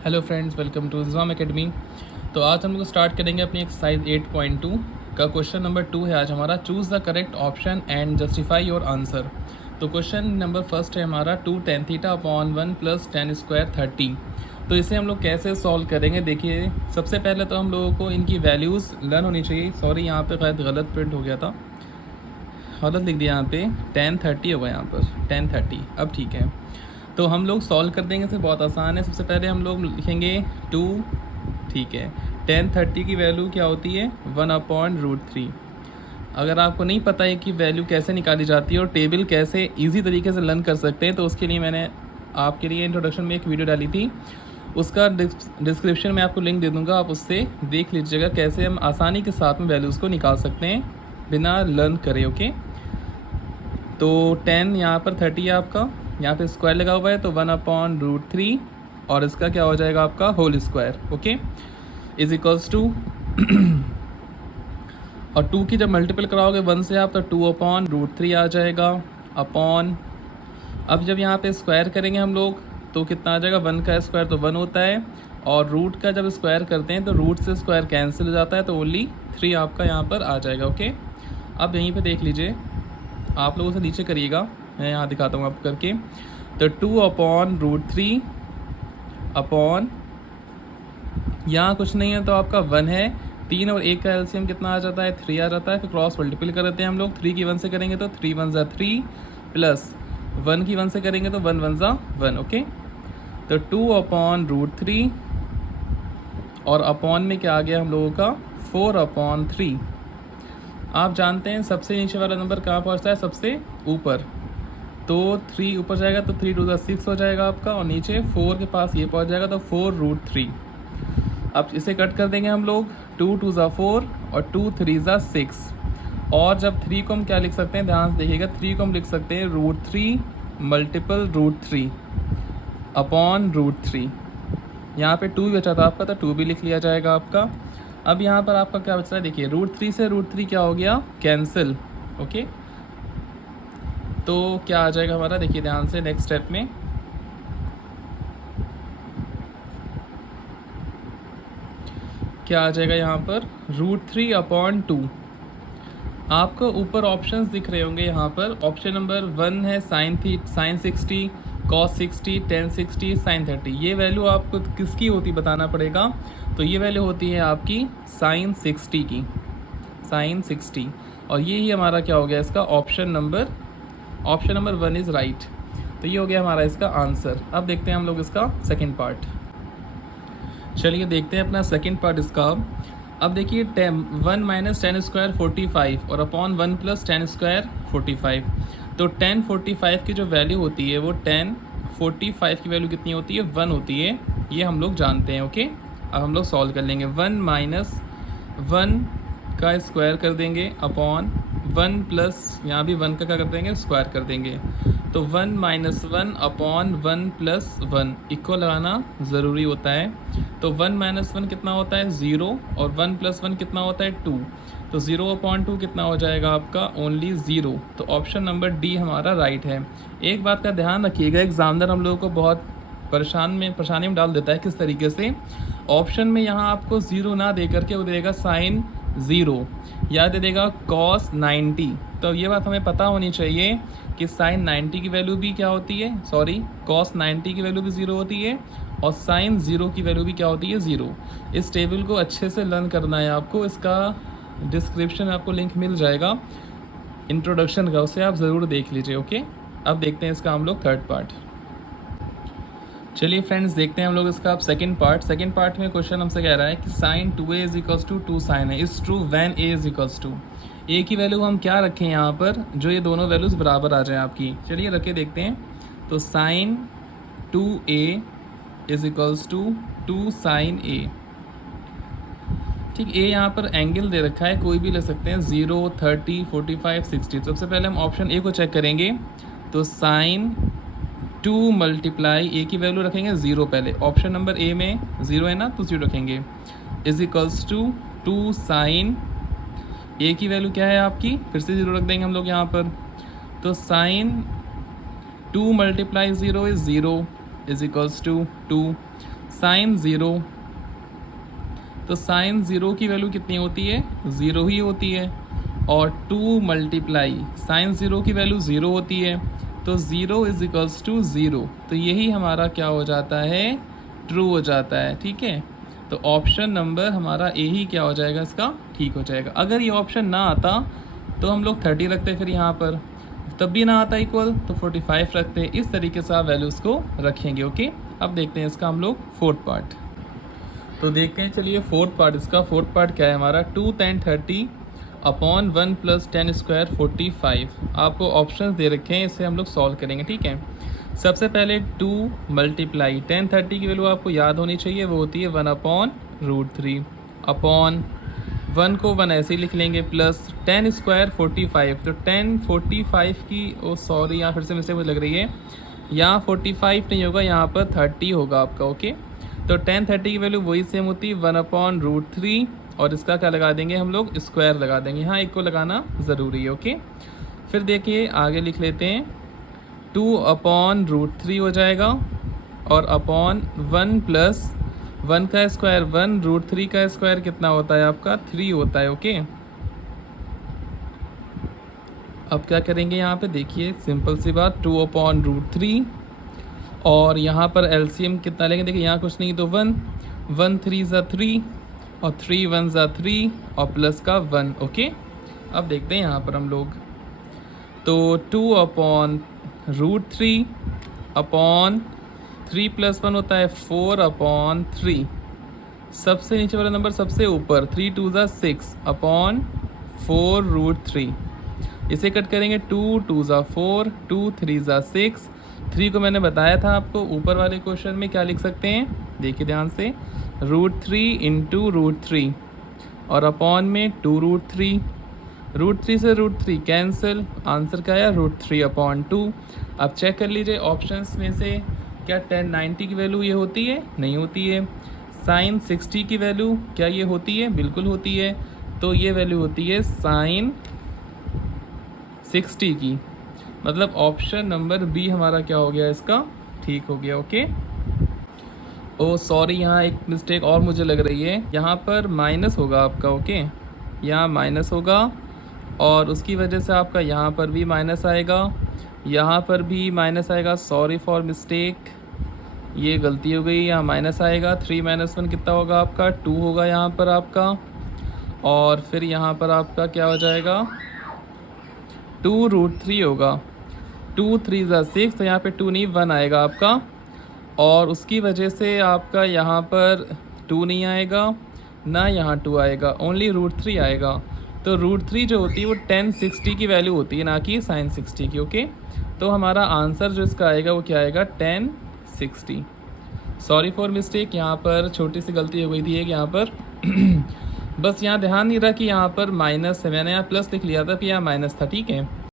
Hello friends, welcome to Inzam academy. तो आज हम लोग स्टार्ट करेंगे अपनी एक्सरसाइज 8.2 का क्वेश्चन नंबर 2 है आज हमारा। Choose the correct option and justify your answer. तो क्वेश्चन नंबर फर्स्ट है हमारा 2 tan theta upon 1 plus tan square 30। तो इसे हम लोग कैसे सॉल्व करेंगे, देखिए सबसे पहले तो हम लोगों को इनकी वैल्यूज़ लर्न होनी चाहिए। सॉरी, यहाँ पे शायद गलत प्रिंट हो गया था, गलत लिख दिया यहाँ पे, tan 30 होगा यहाँ पर, tan 30। अब ठीक है, तो हम लोग सॉल्व कर देंगे। इसे बहुत आसान है। सबसे पहले हम लोग लिखेंगे 2, ठीक है। tan 30 की वैल्यू क्या होती है 1/√3। अगर आपको नहीं पता है कि वैल्यू कैसे निकाली जाती है और टेबल कैसे इजी तरीके से लर्न कर सकते हैं, तो उसके लिए मैंने आपके लिए इंट्रोडक्शन में एक वीडियो डाली थी। उसका डिस्क्रिप्शन में आपको लिंक दे दूँगा, आप उससे देख लीजिएगा कैसे हम आसानी के साथ में वैल्यूज़ को निकाल सकते हैं बिना लर्न करे। ओके, तो 10 यहाँ पर 30 है आपका, यहाँ पे स्क्वायर लगा हुआ है तो 1/√3 और इसका क्या हो जाएगा आपका whole square. Okay, is equals to और 2 की जब मल्टीपल कराओगे 1 से आप, तो 2/√3 आ जाएगा अपॉन। अब जब यहाँ पे स्क्वायर करेंगे हम लोग तो कितना आ जाएगा, 1 का स्क्वायर तो 1 होता है, और रूट का जब स्क्वायर करते हैं तो रूट से स्क्वायर कैंसिल हो जाता है, तो ओनली 3 आपका यहाँ पर आ जाएगा। ओके, अब यहीं पे देख लीजिए, आप लोगों से नीचे करिएगा, मैं यहाँ दिखाता हूँ आपको करके। तो 2/√3 अपॉन, यहाँ कुछ नहीं है तो आपका 1 है, 3 और 1 का एलसीएम कितना आ जाता है 3 आ जाता है। फिर क्रॉस मल्टीपल कर देते हैं हम लोग, 3 की 1 से करेंगे तो 3 1 ज़ा 3 प्लस 1 की 1 से करेंगे तो 1 1 ज़ा 1। ओके, तो 2/√3 और अपॉन में क्या आ गया हम लोगों का 4/3। आप जानते हैं सबसे नीचे वाला नंबर कहाँ पहुँचता है, सबसे ऊपर। तो 3 ऊपर जाएगा तो 3 2 ज़ा 6 हो जाएगा आपका, और नीचे 4 के पास ये पहुँच जाएगा तो 4√3। अब इसे कट कर देंगे हम लोग, 2 2 ज़ा 4 और 2 3 ज़ा 6। और जब 3 को हम क्या लिख सकते हैं, ध्यान से देखिएगा, 3 को हम लिख सकते हैं √3 मल्टीपल √3 अपॉन √3। यहाँ पे 2 भी बचा था आपका, तो 2 भी लिख लिया जाएगा आपका। अब यहाँ पर आपका क्या बच रहा है, देखिए √3 से √3 क्या हो गया, कैंसिल। ओके, तो क्या आ जाएगा हमारा, देखिए ध्यान से नेक्स्ट स्टेप में, क्या आ जाएगा यहाँ पर √3/2। आपको ऊपर ऑप्शंस दिख रहे होंगे, यहाँ पर ऑप्शन नंबर 1 है sin 60, cos 60, tan 60, sin 30। ये वैल्यू आपको किसकी होती बताना पड़ेगा, तो ये वैल्यू होती है आपकी sin 60 की, sin 60। और ये ही हमारा क्या हो गया इसका ऑप्शन नंबर 1 इज़ राइट। तो ये हो गया हमारा इसका आंसर। अब देखते हैं हम लोग इसका सेकेंड पार्ट। चलिए देखते हैं अपना सेकेंड पार्ट इसका। अब देखिए 1 माइनस tan स्क्वायर 45 और अपॉन 1 प्लस tan स्क्वायर 45। तो tan 45 की जो वैल्यू होती है वो tan 45 की वैल्यू कितनी होती है, 1 होती है, ये हम लोग जानते हैं। ओके, अब हम लोग सॉल्व कर लेंगे। 1 माइनस 1 का स्क्वायर कर देंगे अपॉन 1 प्लस, यहाँ भी 1 का क्या कर देंगे, स्क्वायर कर देंगे। तो 1 माइनस 1 अपॉन 1 प्लस 1 इक्वल लगाना ज़रूरी होता है। तो 1 माइनस 1 कितना होता है 0, और 1 प्लस 1 कितना होता है 2। तो 0/2 कितना हो जाएगा आपका, ओनली 0। तो ऑप्शन नंबर डी हमारा राइट है। एक बात का ध्यान रखिएगा, एग्जामिनर हम लोगों को बहुत परेशानी में डाल देता है। किस तरीके से, ऑप्शन में यहाँ आपको 0 ना दे करके वो देगा sin 0 या दे देगा cos 90। तो ये बात हमें पता होनी चाहिए कि sin 90 की वैल्यू भी क्या होती है, सॉरी cos 90 की वैल्यू भी 0 होती है, और sin 0 की वैल्यू भी क्या होती है, 0। इस टेबल को अच्छे से लर्न करना है आपको। इसका डिस्क्रिप्शन में आपको लिंक मिल जाएगा इंट्रोडक्शन का, उसे आप ज़रूर देख लीजिए। ओके, अब देखते हैं इसका हम लोग थर्ड पार्ट। चलिए फ्रेंड्स, देखते हैं हम लोग इसका अब सेकंड पार्ट। सेकंड पार्ट में क्वेश्चन हमसे कह रहा है कि sin 2a is equals to 2 sin a is true when a is equals to. a की वैल्यू हम क्या रखें यहाँ पर, जो ये दोनों वैल्यूज़ बराबर आ जाए आपकी। चलिए रख के देखते हैं। तो sin 2a is equals to 2 sin a। ठीक, a यहाँ पर एंगल दे रखा है, कोई भी ले सकते हैं, 0, 30, 45, 60। सबसे पहले हम ऑप्शन ए को चेक करेंगे। तो sin 2 मल्टीप्लाई ए की वैल्यू रखेंगे 0 पहले, ऑप्शन नंबर ए में 0 है ना, तो 0 रखेंगे, इज इक्वल्स टू 2 साइन, ए की वैल्यू क्या है आपकी, फिर से 0 रख देंगे हम लोग यहाँ पर। तो sine 2 multiply 0 is 0 is equals to 2 sine zero, तो साइन ज़ीरो की वैल्यू कितनी होती है, ज़ीरो ही होती है। और 2 मल्टीप्लाई साइन ज़ीरो की वैल्यू ज़ीरो होती है, तो zero is equals to zero, तो यही हमारा क्या हो जाता है, ट्रू हो जाता है। ठीक है, तो ऑप्शन नंबर हमारा ए ही क्या हो जाएगा, इसका ठीक हो जाएगा। अगर ये ऑप्शन ना आता तो हम लोग 30 रखते फिर यहाँ पर, तब भी ना आता इक्वल तो 45 रखते हैं। इस तरीके से आप वैल्यूज़ को रखेंगे। ओके, अब देखते हैं इसका हम लोग फोर्थ पार्ट। तो देखते हैं, चलिए फोर्थ पार्ट, इसका फोर्थ पार्ट क्या है हमारा, 2 tan 30 अपॉन 1 प्लस 10 स्क्वायर 45। आपको ऑप्शंस दे रखे हैं, इसे हम लोग सॉल्व करेंगे। ठीक है, सबसे पहले 2 मल्टीप्लाई tan 30 की वैल्यू आपको याद होनी चाहिए, वो होती है 1 अपॉन √3 अपॉन 1 को 1 ऐसे ही लिख लेंगे, प्लस 10 स्क्वायर 45। तो 10 45 की, ओ सॉरी यहाँ फिर से मिस्टेक मुझे लग रही है, यहाँ 45 नहीं होगा, यहाँ पर 30 होगा आपका। ओके, तो tan 30 की वैल्यू वही सेम होती है 1 अपॉन √3, और इसका क्या लगा देंगे हम लोग, स्क्वायर लगा देंगे। यहाँ एक को लगाना ज़रूरी है। ओके, फिर देखिए आगे लिख लेते हैं, 2 अपॉन √3 हो जाएगा, और अपॉन 1 प्लस 1 का स्क्वायर 1, √3 का स्क्वायर कितना होता है आपका, 3 होता है। ओके, अब क्या करेंगे यहाँ पे, देखिए सिंपल सी बात, 2 अपॉन √3, और यहाँ पर एलसीएम कितना लेंगे, देखिए यहाँ कुछ नहीं तो 1, 1 3 ज़ा 3, और 3 1 ज़ा 3, और प्लस का 1। ओके, अब देखते हैं यहाँ पर हम लोग, तो 2 अपॉन √3 अपॉन 3 प्लस 1 होता है 4 अपॉन 3, सबसे नीचे वाला नंबर सबसे ऊपर, 3 2 ज़ा 6 अपॉन 4 √3, इसे कट करेंगे, 2 2 ज़ा 4, 2 3 ज़ा 6, 3 को मैंने बताया था आपको ऊपर वाले क्वेश्चन में क्या लिख सकते हैं, देखिए ध्यान से, √3 इंटू √3, और अपॉन में 2 √3 से √3 कैंसिल, आंसर क्या आया, √3 अपॉन 2। अब चेक कर लीजिए ऑप्शंस में से, क्या tan 90 की वैल्यू ये होती है, नहीं होती है। साइन 60 की वैल्यू क्या ये होती है, बिल्कुल होती है, तो ये वैल्यू होती है साइन 60 की, मतलब ऑप्शन नंबर बी हमारा क्या हो गया, इसका ठीक हो गया। ओके, ओ सॉरी यहाँ एक मिस्टेक और मुझे लग रही है, यहाँ पर माइनस होगा आपका। ओके, यहाँ माइनस होगा, और उसकी वजह से आपका यहाँ पर भी माइनस आएगा, यहाँ पर भी माइनस आएगा, सॉरी फॉर मिस्टेक, ये गलती हो गई, यहाँ माइनस आएगा, 3 - 1 कितना होगा आपका, 2 होगा यहाँ पर आपका, और फिर यहाँ पर आपका क्या हो जाएगा, 2 √3 होगा, 2 3 ज़ा 6, तो यहाँ पे 2 नहीं 1 आएगा आपका, और उसकी वजह से आपका यहाँ पर 2 नहीं आएगा, ना यहाँ 2 आएगा, ओनली √3 आएगा। तो √3 जो होती है वो tan 60 की वैल्यू होती है, ना कि sin 60 की। ओके, तो हमारा आंसर जो इसका आएगा वो क्या आएगा, tan 60। सॉरी फॉर मिस्टेक, यहाँ पर छोटी सी गलती हो गई थी एक यहाँ पर बस यहाँ ध्यान नहीं रहा कि यहाँ पर माइनस है, मैंने यहाँ प्लस लिख लिया था, फिर यहाँ माइनस था। ठीक है,